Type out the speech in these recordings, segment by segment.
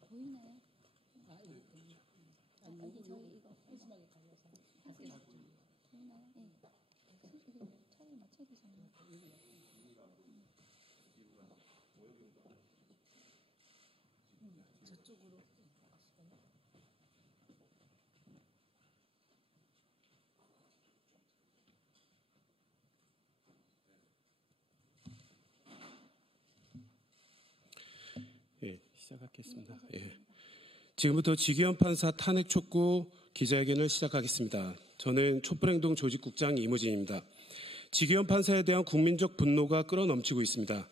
보이나요? 아니, 저희 이거 마지막에 가려서 보이나요? 네. 이게 차를 맞춰야 되잖아요. 저쪽으로. 예, 시작하겠습니다. 예. 지금부터 지규현 판사 탄핵 촉구 기자회견을 시작하겠습니다. 저는 촛불행동 조직국장 이무진입니다. 지규현 판사에 대한 국민적 분노가 끌어넘치고 있습니다.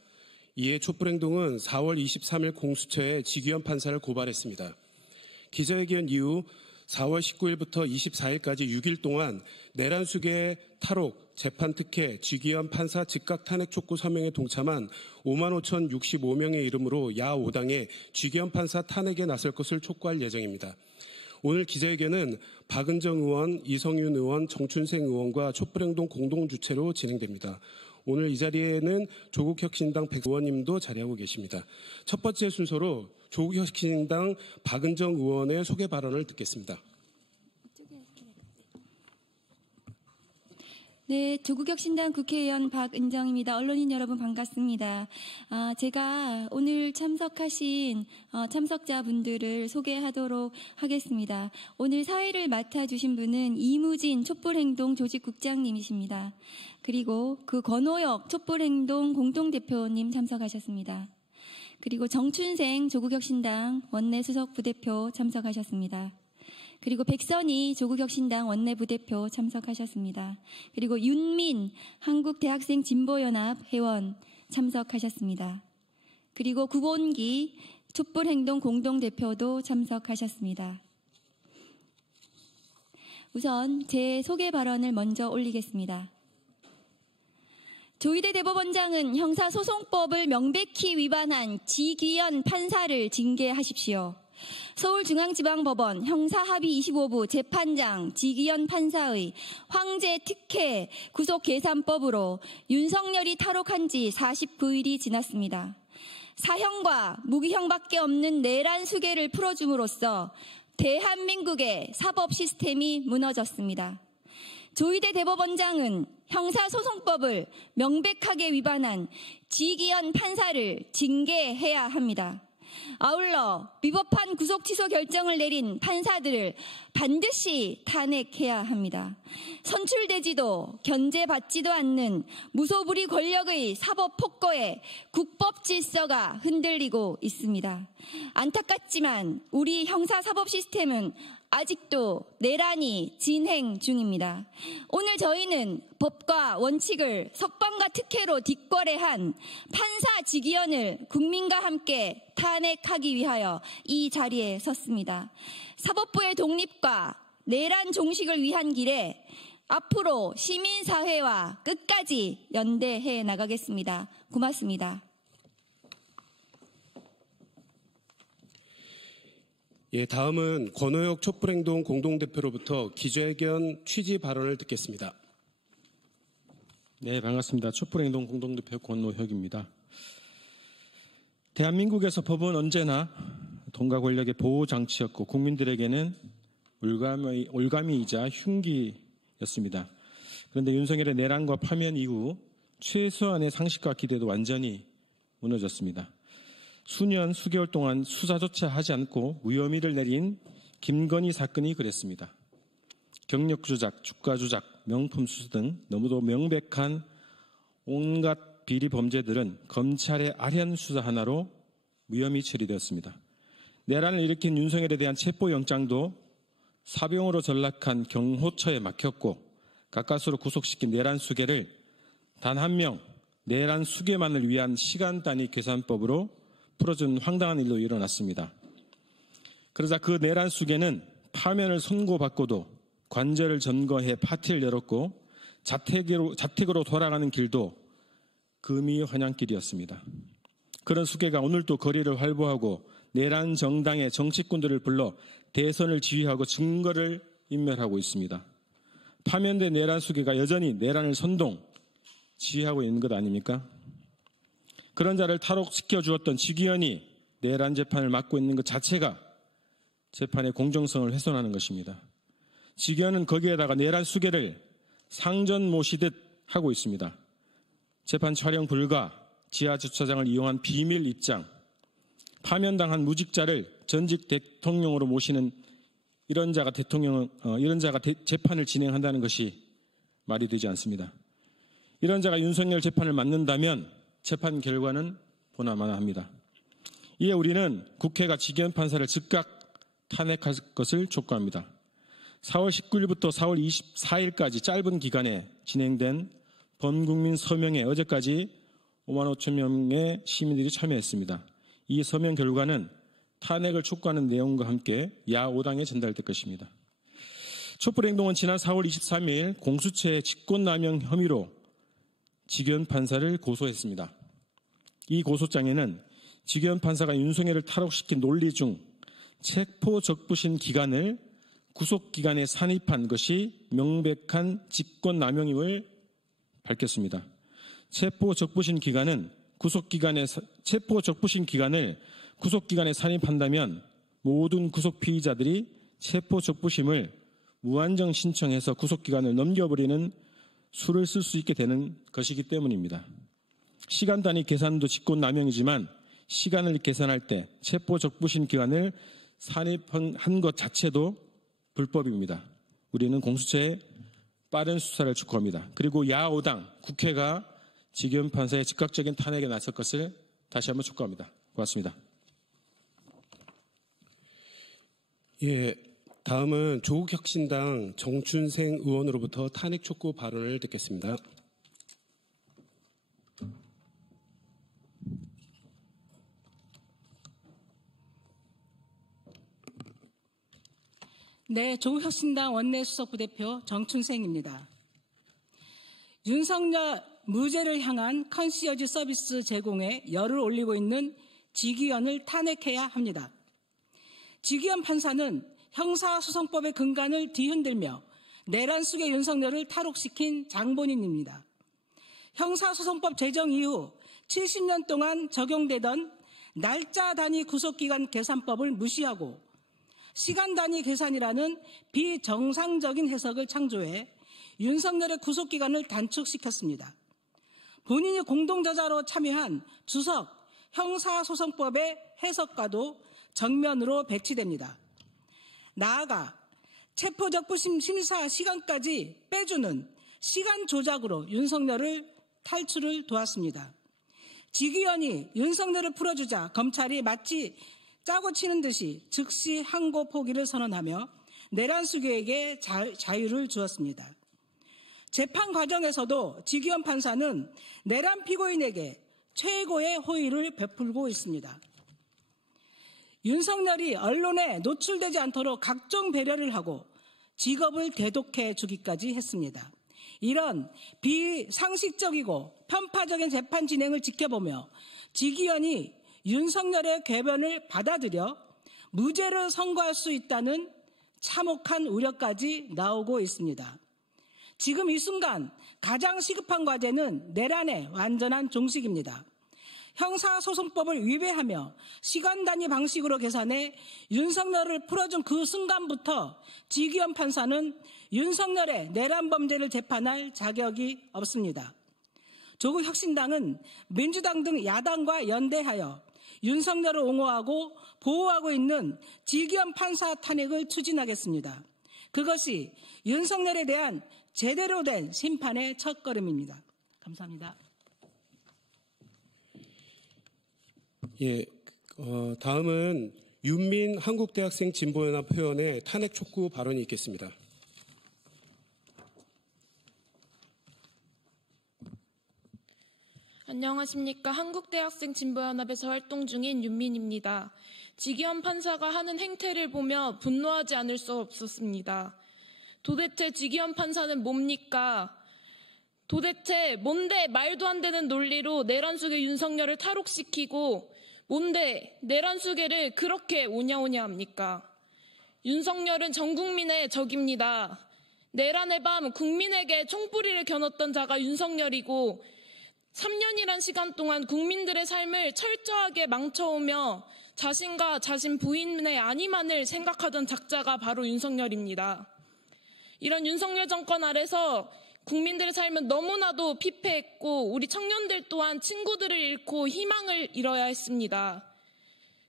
이에 촛불행동은 4월 23일 공수처에 지규현 판사를 고발했습니다. 기자회견 이후 4월 19일부터 24일까지 6일 동안 내란수계 탈옥, 재판 특혜, 지규현 판사 즉각 탄핵 촉구 서명에 동참한 55,065명의 이름으로 야5당에 지규현 판사 탄핵에 나설 것을 촉구할 예정입니다. 오늘 기자회견은 박은정 의원, 이성윤 의원, 정춘생 의원과 촛불행동 공동주최로 진행됩니다. 오늘 이 자리에는 조국혁신당 백 의원님도 자리하고 계십니다. 첫 번째 순서로 조국혁신당 박은정 의원의 소개 발언을 듣겠습니다. 네, 조국혁신당 국회의원 박은정입니다. 언론인 여러분 반갑습니다. 제가 오늘 참석하신 참석자분들을 소개하도록 하겠습니다. 오늘 사회를 맡아주신 분은 이무진 촛불행동 조직국장님이십니다. 그리고 그 권오혁 촛불행동 공동대표님 참석하셨습니다. 그리고 정춘생 조국혁신당 원내수석 부대표 참석하셨습니다. 그리고 백선희 조국혁신당 원내부대표 참석하셨습니다. 그리고 윤민 한국대학생진보연합 회원 참석하셨습니다. 그리고 구본기 촛불행동 공동대표도 참석하셨습니다. 우선 제 소개 발언을 먼저 올리겠습니다. 조희대 대법원장은 형사소송법을 명백히 위반한 지규현 판사를 징계하십시오. 서울중앙지방법원 형사합의 25부 재판장 지규현 판사의 황제 특혜 구속계산법으로 윤석열이 탈옥한 지 49일이 지났습니다. 사형과 무기형밖에 없는 내란 수계를 풀어줌으로써 대한민국의 사법 시스템이 무너졌습니다. 조희대 대법원장은 형사소송법을 명백하게 위반한 지규현 판사를 징계해야 합니다. 아울러 위법한 구속 취소 결정을 내린 판사들을 반드시 탄핵해야 합니다. 선출되지도 견제받지도 않는 무소불위 권력의 사법 폭거에 국법 질서가 흔들리고 있습니다. 안타깝지만 우리 형사사법 시스템은 아직도 내란이 진행 중입니다. 오늘 저희는 법과 원칙을 석방과 특혜로 뒷거래한 판사 지규현을 국민과 함께 탄핵하기 위하여 이 자리에 섰습니다. 사법부의 독립과 내란 종식을 위한 길에 앞으로 시민사회와 끝까지 연대해 나가겠습니다. 고맙습니다. 예, 다음은 권오혁 촛불행동 공동대표로부터 기자회견 취지 발언을 듣겠습니다. 네, 반갑습니다. 촛불행동 공동대표 권오혁입니다. 대한민국에서 법은 언제나 돈과 권력의 보호장치였고 국민들에게는 올가미이자 흉기였습니다. 그런데 윤석열의 내란과 파면 이후 최소한의 상식과 기대도 완전히 무너졌습니다. 수개월 동안 수사조차 하지 않고 무혐의를 내린 김건희 사건이 그랬습니다. 경력 조작, 주가 조작, 명품 수수 등 너무도 명백한 온갖 비리 범죄들은 검찰의 아련 수사 하나로 무혐의 처리되었습니다. 내란을 일으킨 윤석열에 대한 체포영장도 사병으로 전락한 경호처에 막혔고 가까스로 구속시킨 내란 수계를 단 한 명 내란 수계만을 위한 시간 단위 계산법으로 풀어준 황당한 일로 일어났습니다. 그러자 그 내란 수계는 파면을 선고받고도 관절을 점거해 파티를 열었고 자택으로 돌아가는 길도 금이 환영길이었습니다. 그런 수계가 오늘도 거리를 활보하고 내란 정당의 정치꾼들을 불러 대선을 지휘하고 증거를 인멸하고 있습니다. 파면된 내란 수계가 여전히 내란을 선동, 지휘하고 있는 것 아닙니까? 그런 자를 탈옥시켜 주었던 지규현이 내란 재판을 맡고 있는 것 자체가 재판의 공정성을 훼손하는 것입니다. 직위원은 거기에다가 내란 수개를 상전 모시듯 하고 있습니다. 재판 촬영 불가, 지하 주차장을 이용한 비밀 입장, 파면당한 무직자를 전직 대통령으로 모시는 이런 자가 재판을 진행한다는 것이 말이 되지 않습니다. 이런 자가 윤석열 재판을 맡는다면 재판 결과는 보나마나합니다. 이에 우리는 국회가 직위원 판사를 즉각 탄핵할 것을 촉구합니다. 4월 19일부터 4월 24일까지 짧은 기간에 진행된 범국민 서명에 어제까지 5만 5천 명의 시민들이 참여했습니다. 이 서명 결과는 탄핵을 촉구하는 내용과 함께 야5당에 전달될 것입니다. 촛불행동은 지난 4월 23일 공수처의 직권남용 혐의로 직위원 판사를 고소했습니다. 이 고소장에는 직위원 판사가 윤석열을 탈옥시킨 논리 중 체포적부심 기간을 구속기간에 산입한 것이 명백한 직권남용임을 밝혔습니다. 체포적부심 기간을 구속기간에 산입한다면 모든 구속피의자들이 체포적부심을 무한정 신청해서 구속기간을 넘겨버리는 수를 쓸 수 있게 되는 것이기 때문입니다. 시간 단위 계산도 직권남용이지만 시간을 계산할 때 체포적부심 기간을 산입한 것 자체도 불법입니다. 우리는 공수처의 빠른 수사를 촉구합니다. 그리고 야5당, 국회가 직위원 판사의 즉각적인 탄핵에 나설 것을 다시 한번 촉구합니다. 고맙습니다. 예, 다음은 조국혁신당 정춘생 의원으로부터 탄핵 촉구 발언을 듣겠습니다. 네, 조국혁신당 원내수석부대표 정춘생입니다. 윤석열 무죄를 향한 컨시어지 서비스 제공에 열을 올리고 있는 직위원을 탄핵해야 합니다. 직위원 판사는 형사소송법의 근간을 뒤흔들며 내란 속의 윤석열을 탈옥시킨 장본인입니다. 형사소송법 제정 이후 70년 동안 적용되던 날짜 단위 구속기간 계산법을 무시하고 시간 단위 계산이라는 비정상적인 해석을 창조해 윤석열의 구속기간을 단축시켰습니다. 본인이 공동저자로 참여한 주석 형사소송법의 해석과도 정면으로 배치됩니다. 나아가 체포적부심 심사 시간까지 빼주는 시간 조작으로 윤석열을 탈출을 도왔습니다. 직위원이 윤석열을 풀어주자 검찰이 마치 짜고 치는 듯이 즉시 항고 포기를 선언하며 내란 수괴에게 자유를 주었습니다. 재판 과정에서도 직위원 판사는 내란 피고인에게 최고의 호의를 베풀고 있습니다. 윤석열이 언론에 노출되지 않도록 각종 배려를 하고 직업을 대독해 주기까지 했습니다. 이런 비상식적이고 편파적인 재판 진행을 지켜보며 직위원이 윤석열의 궤변을 받아들여 무죄를 선고할 수 있다는 참혹한 우려까지 나오고 있습니다. 지금 이 순간 가장 시급한 과제는 내란의 완전한 종식입니다. 형사소송법을 위배하며 시간 단위 방식으로 계산해 윤석열을 풀어준 그 순간부터 직위원 판사는 윤석열의 내란 범죄를 재판할 자격이 없습니다. 조국혁신당은 민주당 등 야당과 연대하여 윤석열을 옹호하고 보호하고 있는 직위원 판사 탄핵을 추진하겠습니다. 그것이 윤석열에 대한 제대로 된 심판의 첫걸음입니다. 감사합니다. 예, 다음은 윤민 한국대학생 진보연합 회원의 탄핵 촉구 발언이 있겠습니다. 안녕하십니까. 한국대학생 진보연합에서 활동 중인 윤민입니다. 직위원 판사가 하는 행태를 보며 분노하지 않을 수 없었습니다. 도대체 직위원 판사는 뭡니까? 도대체 뭔데 말도 안 되는 논리로 내란 속의 윤석열을 탈옥시키고 뭔데 내란 수개를 그렇게 오냐오냐 합니까? 윤석열은 전 국민의 적입니다. 내란의 밤 국민에게 총뿌리를 겨눴던 자가 윤석열이고 3년이란 시간 동안 국민들의 삶을 철저하게 망쳐오며 자신과 자신 부인의 안위만을 생각하던 작자가 바로 윤석열입니다. 이런 윤석열 정권 아래서 국민들의 삶은 너무나도 피폐했고 우리 청년들 또한 친구들을 잃고 희망을 잃어야 했습니다.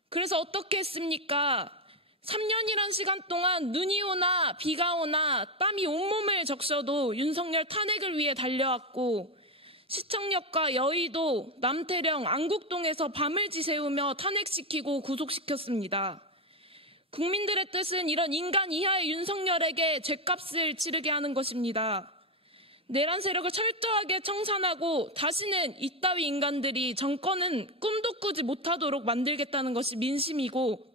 그래서 어떻게 했습니까? 3년이란 시간 동안 눈이 오나 비가 오나 땀이 온몸을 적셔도 윤석열 탄핵을 위해 달려왔고 시청역과 여의도, 남태령, 안국동에서 밤을 지새우며 탄핵시키고 구속시켰습니다. 국민들의 뜻은 이런 인간 이하의 윤석열에게 죗값을 치르게 하는 것입니다. 내란 세력을 철저하게 청산하고 다시는 이따위 인간들이 정권은 꿈도 꾸지 못하도록 만들겠다는 것이 민심이고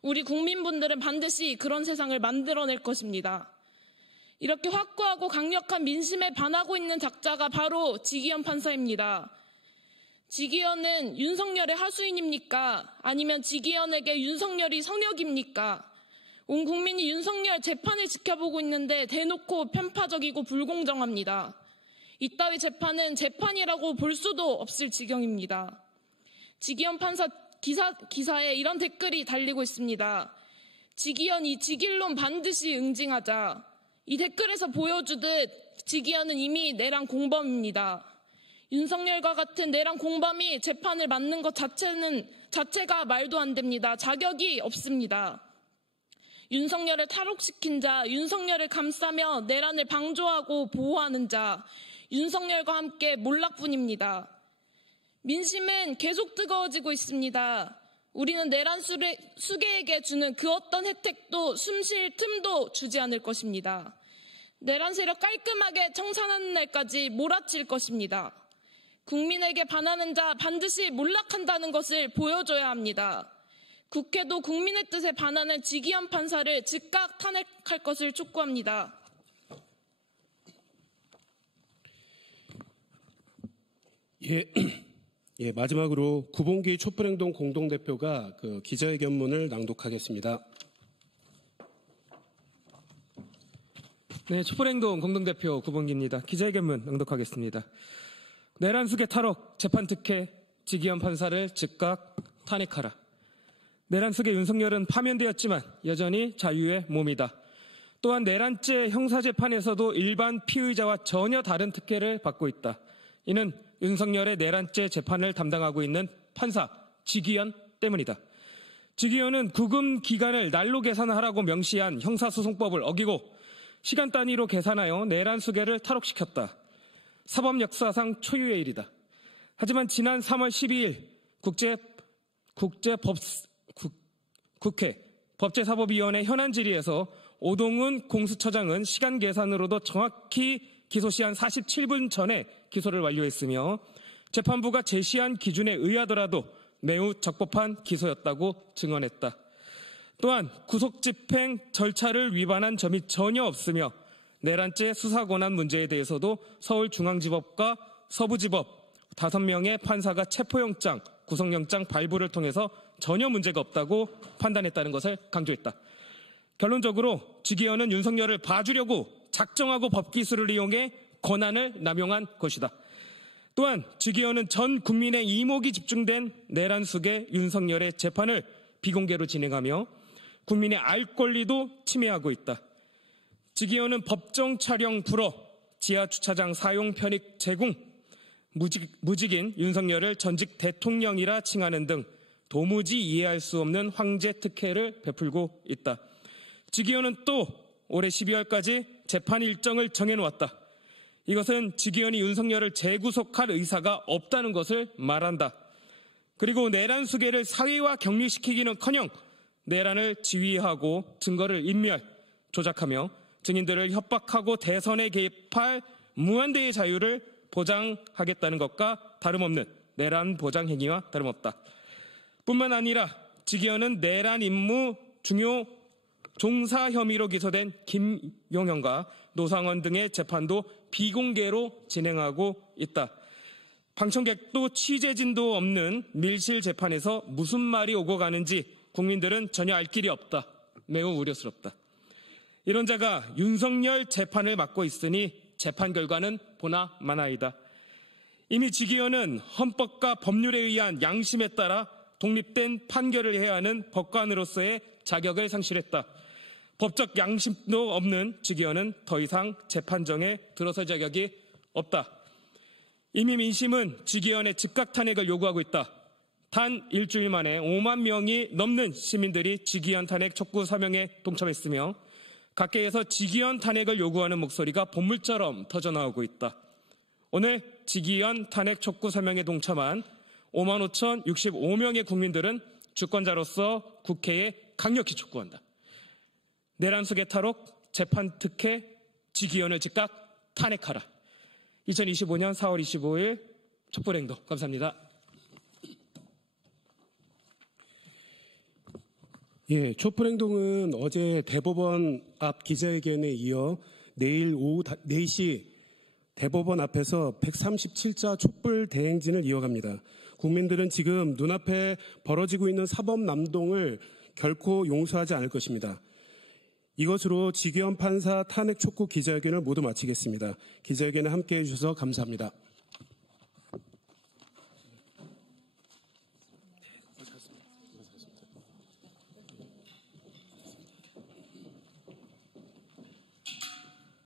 우리 국민분들은 반드시 그런 세상을 만들어낼 것입니다. 이렇게 확고하고 강력한 민심에 반하고 있는 작자가 바로 지기현 판사입니다. 지기현은 윤석열의 하수인입니까? 아니면 지기현에게 윤석열이 성역입니까? 온 국민이 윤석열 재판을 지켜보고 있는데 대놓고 편파적이고 불공정합니다. 이따위 재판은 재판이라고 볼 수도 없을 지경입니다. 지기현 판사 기사에 이런 댓글이 달리고 있습니다. 지기현 이 지길론 반드시 응징하자. 이 댓글에서 보여주듯 지기현은 이미 내란 공범입니다. 윤석열과 같은 내란 공범이 재판을 맡는 것 자체가 말도 안 됩니다. 자격이 없습니다. 윤석열을 탈옥시킨 자, 윤석열을 감싸며 내란을 방조하고 보호하는 자, 윤석열과 함께 몰락뿐입니다. 민심은 계속 뜨거워지고 있습니다. 우리는 내란 수괴에게 주는 그 어떤 혜택도 숨쉴 틈도 주지 않을 것입니다. 내란 세력 깔끔하게 청산하는 날까지 몰아칠 것입니다. 국민에게 반하는 자 반드시 몰락한다는 것을 보여줘야 합니다. 국회도 국민의 뜻에 반하는 지기현 판사를 즉각 탄핵할 것을 촉구합니다. 예, 마지막으로 구봉기 촛불행동 공동대표가 기자회견문을 낭독하겠습니다. 네, 촛불행동 공동대표 구봉기입니다. 기자회견문 낭독하겠습니다. 내란 수괴 탈옥 재판 특혜 지기현 판사를 즉각 탄핵하라. 내란 수괴 윤석열은 파면되었지만 여전히 자유의 몸이다. 또한 내란죄 형사재판에서도 일반 피의자와 전혀 다른 특혜를 받고 있다. 이는 윤석열의 내란죄 재판을 담당하고 있는 판사 지기현 때문이다. 지기현은 구금 기간을 날로 계산하라고 명시한 형사소송법을 어기고 시간 단위로 계산하여 내란 수괴를 탈옥시켰다. 사법 역사상 초유의 일이다. 하지만 지난 3월 12일 국회 법제사법위원회 현안 질의에서 오동훈 공수처장은 시간 계산으로도 정확히 기소시한 47분 전에 기소를 완료했으며 재판부가 제시한 기준에 의하더라도 매우 적법한 기소였다고 증언했다. 또한 구속집행 절차를 위반한 점이 전혀 없으며 내란죄 수사권한 문제에 대해서도 서울중앙지법과 서부지법 5명의 판사가 체포영장, 구속영장 발부를 통해서 전혀 문제가 없다고 판단했다는 것을 강조했다. 결론적으로 지기현은 윤석열을 봐주려고 작정하고 법기술을 이용해 권한을 남용한 것이다. 또한 지기현은 전 국민의 이목이 집중된 내란 수괴 윤석열의 재판을 비공개로 진행하며 국민의 알 권리도 침해하고 있다. 지기현은 법정 촬영 불허, 지하주차장 사용 편익 제공, 무직인 윤석열을 전직 대통령이라 칭하는 등 도무지 이해할 수 없는 황제 특혜를 베풀고 있다. 지기현은 또 올해 12월까지 재판 일정을 정해놓았다. 이것은 지기현이 윤석열을 재구속할 의사가 없다는 것을 말한다. 그리고 내란 수괴를 사회화 격리시키기는커녕 내란을 지휘하고 증거를 인멸, 조작하며 증인들을 협박하고 대선에 개입할 무한대의 자유를 보장하겠다는 것과 다름없는 내란 보장 행위와 다름없다. 뿐만 아니라 지기현은 내란 임무 중요 종사 혐의로 기소된 김용현과 노상원 등의 재판도 비공개로 진행하고 있다. 방청객도 취재진도 없는 밀실 재판에서 무슨 말이 오고 가는지 국민들은 전혀 알 길이 없다. 매우 우려스럽다. 이런 자가 윤석열 재판을 맡고 있으니 재판 결과는 보나 마나이다. 이미 지기현은 헌법과 법률에 의한 양심에 따라 독립된 판결을 해야 하는 법관으로서의 자격을 상실했다. 법적 양심도 없는 직위원은 더 이상 재판정에 들어설 자격이 없다. 이미 민심은 직위원의 즉각 탄핵을 요구하고 있다. 단 일주일 만에 5만 명이 넘는 시민들이 직위원 탄핵 촉구 사명에 동참했으며 각계에서 직위원 탄핵을 요구하는 목소리가 본물처럼 터져나오고 있다. 오늘 직위원 탄핵 촉구 사명에 동참한 55,065명의 국민들은 주권자로서 국회에 강력히 촉구한다. 내란숙의 탈옥, 재판 특혜, 직위원을 즉각 탄핵하라. 2025년 4월 25일 촛불행동. 감사합니다. 예, 촛불행동은 어제 대법원 앞 기자회견에 이어 내일 오후 4시 대법원 앞에서 137자 촛불 대행진을 이어갑니다. 국민들은 지금 눈앞에 벌어지고 있는 사법남동을 결코 용서하지 않을 것입니다. 이것으로 직위원 판사 탄핵 촉구 기자회견을 모두 마치겠습니다. 기자회견에 함께해 주셔서 감사합니다.